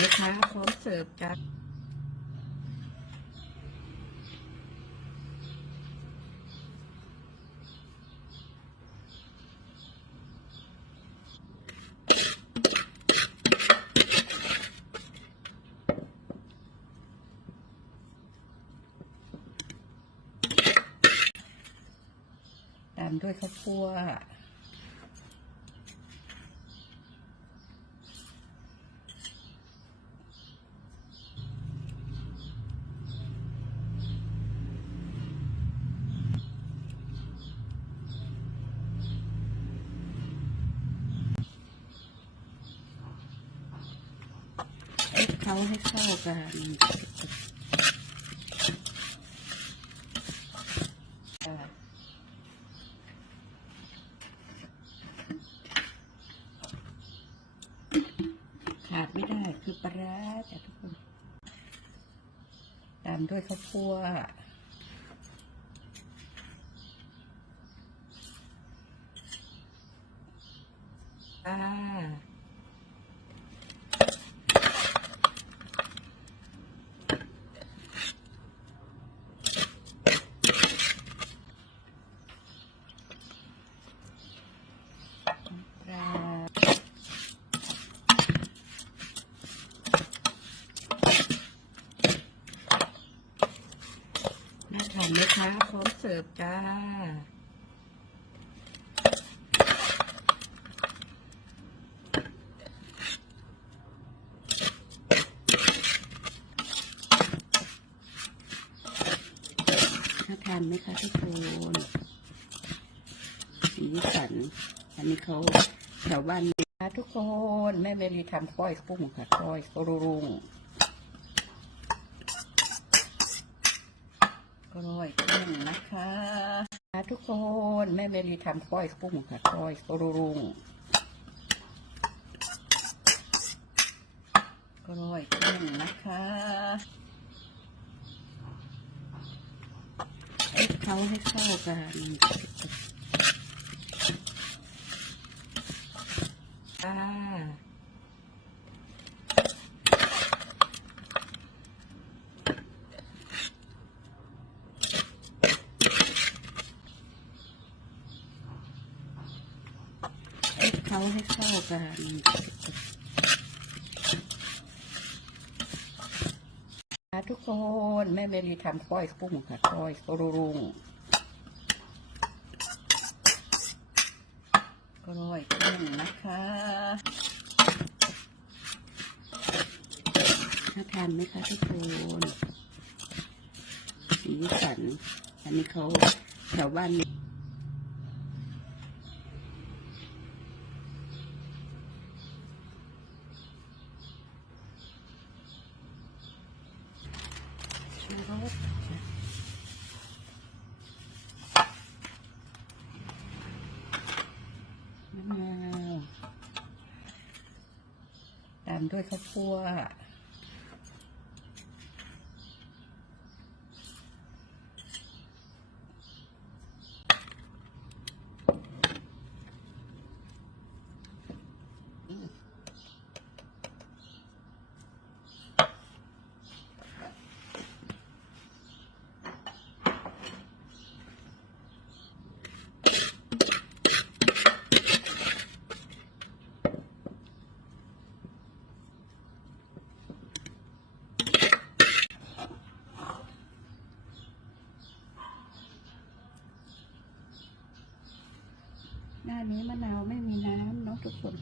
นะคะพร้อมเสิร์ฟจ้ะตามด้วยข้าวคั่ว เคล้าให้เข้ากันขาดไม่ได้คือปลาร้าจ้ะทุกคน ตามด้วยข้าวคั่ว อ่า ปลา น่าทานไหมคะพร้อมเสิร์ฟจ้าน่าทานไหมคะทุกคนสีสัน อันนี้เขาแถวบ้านค่ะทุกคน แม่เมลีทำก้อยกุ้งค่ะก้อยกรุรุง ก้วยกุ้งนะคะทุกคนแม่เมลีทำก้อยกุ้งค่ะก้อยกรุรุงก้วยกุ้งนะคะคลุกเข้าให้เข้ากัน อ่าคลุกเคล้าให้เข้ากันค่ะทุกคนแม่เมลีทำก้อยกุ้งค่ะก้อยกรุรุงก้อยกุ้งนะคะน่าทานไหมคะทุกคนสีสันอันนี้เขาแถวบ้าน มีชูรสจ้ะมะนาวตามด้วยข้าวคั่ว หน้านี้มะนาวไม่มีน้ำเนาะทุกคน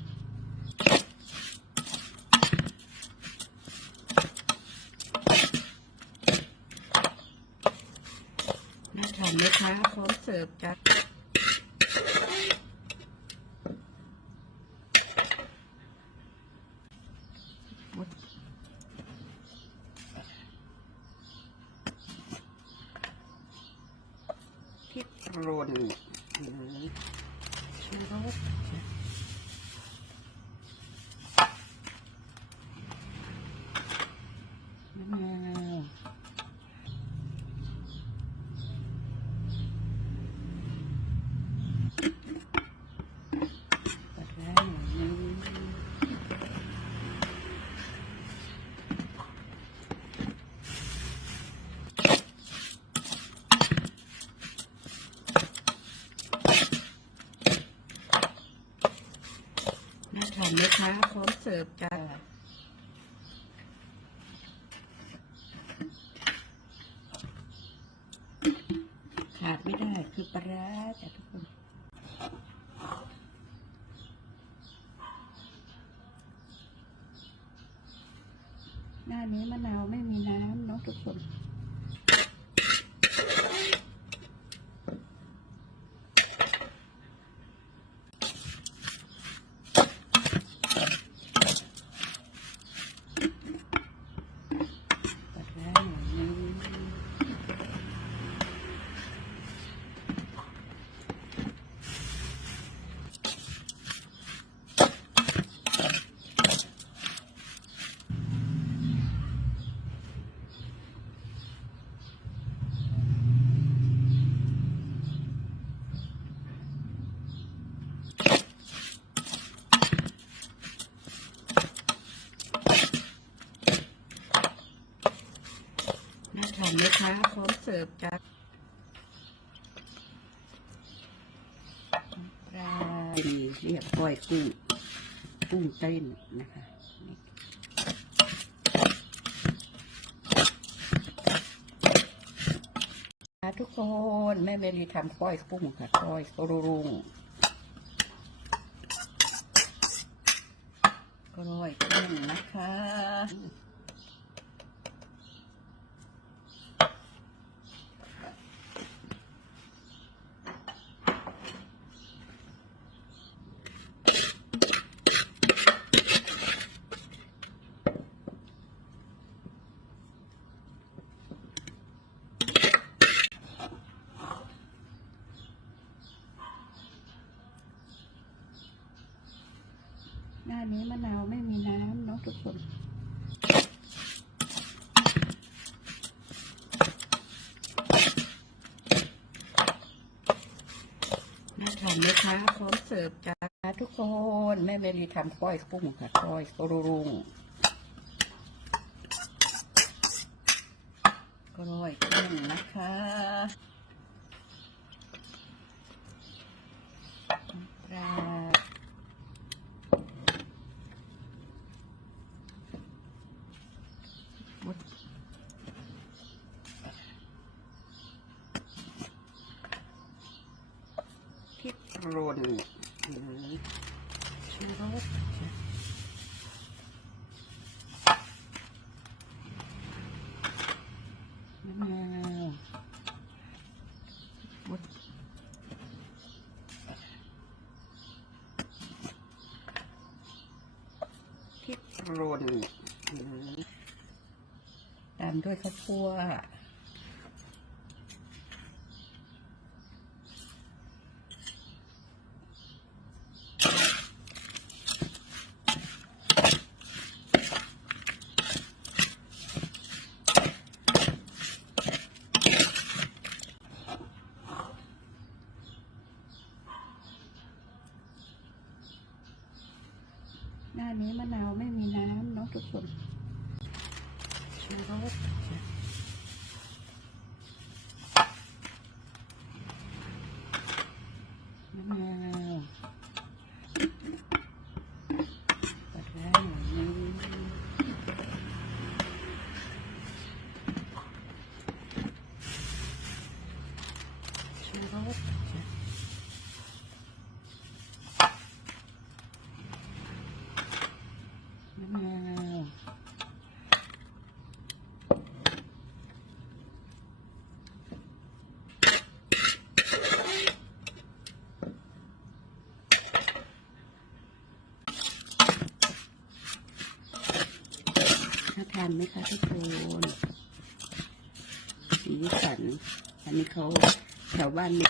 น่าทานไหมคะพร้อมเสิร์ฟจ้ะพริกป่นหรือ คะพร้อมเสิร์ฟจ้าขาดไม่ได้คือปลาร้าจ้ะทุกคนหน้านี้มะนาวไม่มีน้ำเนาะทุกคน ปัดร้าหน่อยนึงน่าทานไหมคะ พร้อมเสิร์ฟจ้าปลาดีเรียบก้อยกุ้งกุ้งเต้นนะคะทุกคนแม่เมลีทำก้อยกุ้งค่ะก้อยรุงก้อยกุ้งนะคะ หน้านี้มะนาวไม่มีน้ำเนาะ ทุกคนน่าทานไหมคะพร้อมเสิร์ฟจ้าทุกคน แม่เมลีทำก้อยกุ้งค่ะก้อยกรุงก้อยกุ้งนะคะปลาหมดพ ริกป่นหรือชูรสมะนาวหมดพริกป่นหรือตามด้วยข้าวคั่ว หน้านี้มะนาวไม่มีน้ำเนาะทุกคนชูรสมะนาวปัดร้าหน่อยนึงชูรส มะนาว น่า ทานไหมคะทุกคนสีสัน อันนี้เขาแถวบ้านนี่